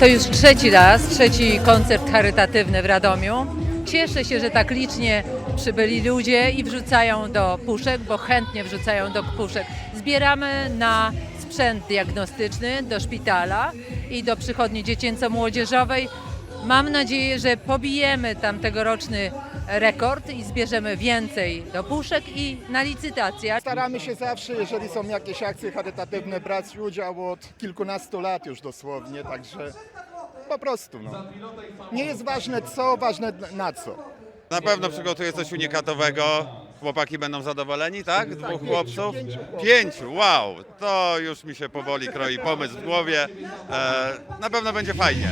To już trzeci raz, trzeci koncert charytatywny w Radomiu. Cieszę się, że tak licznie przybyli ludzie i wrzucają do puszek, bo chętnie wrzucają do puszek. Zbieramy na sprzęt diagnostyczny do szpitala i do przychodni dziecięco-młodzieżowej. Mam nadzieję, że pobijemy tam tegoroczny rekord i zbierzemy więcej do puszek i na licytacjach. Staramy się zawsze, jeżeli są jakieś akcje charytatywne, brać udział od kilkunastu lat już dosłownie, także po prostu no. Nie jest ważne co, ważne na co. Na pewno przygotuję coś unikatowego. Chłopaki będą zadowoleni, tak? Dwóch chłopców? Pięciu, wow! To już mi się powoli kroi pomysł w głowie. E, na pewno będzie fajnie.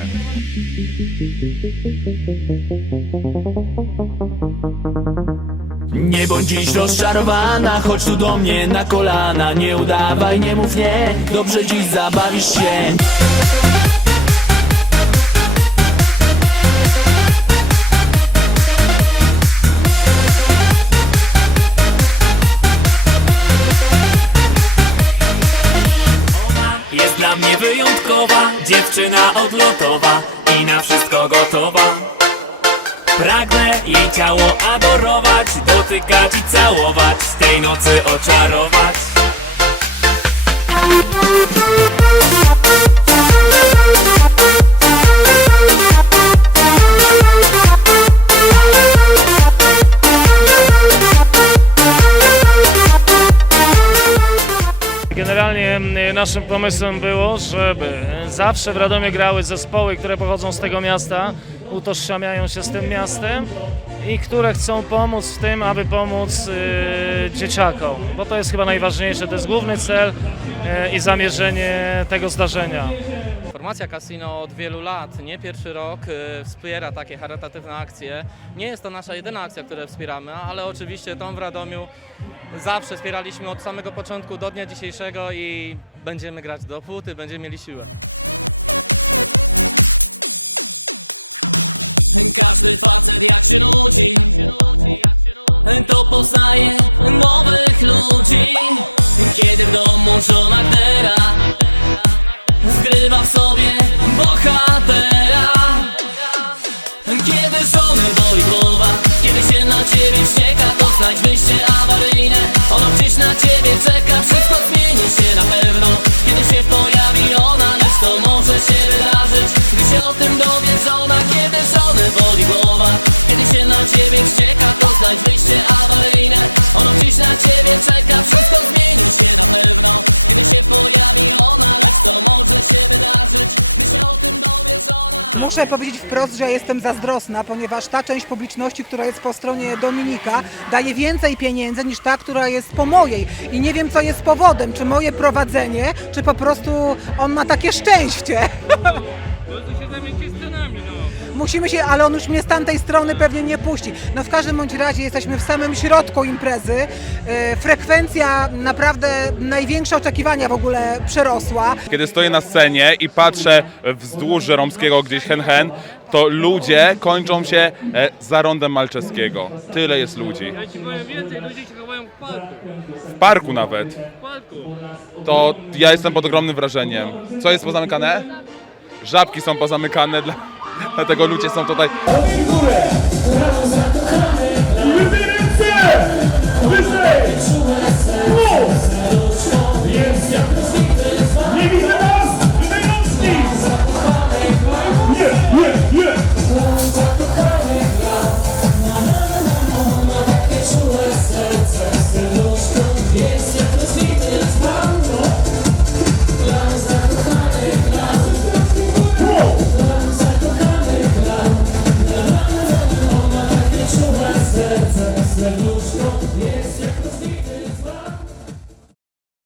Nie bądź dziś rozczarowana, chodź tu do mnie na kolana. Nie udawaj, nie mów nie, dobrze dziś zabawisz się. Jest dla mnie wyjątkowa, dziewczyna odlotowa i na wszystko gotowa Pragnę jej ciało adorować, dotykać i całować, tej nocy oczarować. Naszym pomysłem było, żeby zawsze w Radomie grały zespoły, które pochodzą z tego miasta, utożsamiają się z tym miastem i które chcą pomóc w tym, aby pomóc y, dzieciakom, bo to jest chyba najważniejsze, to jest główny cel y, i zamierzenie tego zdarzenia. Formacja Casino od wielu lat, nie pierwszy rok, y, wspiera takie charytatywne akcje. Nie jest to nasza jedyna akcja, którą wspieramy, ale oczywiście tą w Radomiu zawsze wspieraliśmy od samego początku do dnia dzisiejszego i będziemy grać dopóty, będziemy mieli siłę. Każdy facet jak się nudzi, to poznaje nowych ludzi. Kiedy w domu żona dera, zgrywa w sobie bohatera. Kiedy żonę boli głowa, kiedy się na ciebie wścieka, to znajdź wyjście awaryjne. Na wprost, że jestem zazdrosna, ponieważ ta część publiczności, która jest po stronie Dominika, daje więcej pieniędzy niż ta, która jest po mojej. I nie wiem, co jest powodem, czy moje prowadzenie, czy po prostu on ma takie szczęście. Musimy się, ale on już mnie z tamtej strony pewnie nie puści. No w każdym bądź razie jesteśmy w samym środku imprezy. E, Frekwencja naprawdę największe oczekiwania w ogóle przerosła. Kiedy stoję na scenie i patrzę wzdłuż Żeromskiego gdzieś hen hen, to ludzie kończą się e, za rondem Malczewskiego. Tyle jest ludzi. Ja ci powiem więcej, ludzie się chowają w parku. W parku nawet. W parku. To ja jestem pod ogromnym wrażeniem. Co jest pozamykane? Żabki są pozamykane, dla, dlatego ludzie są tutaj. W górę!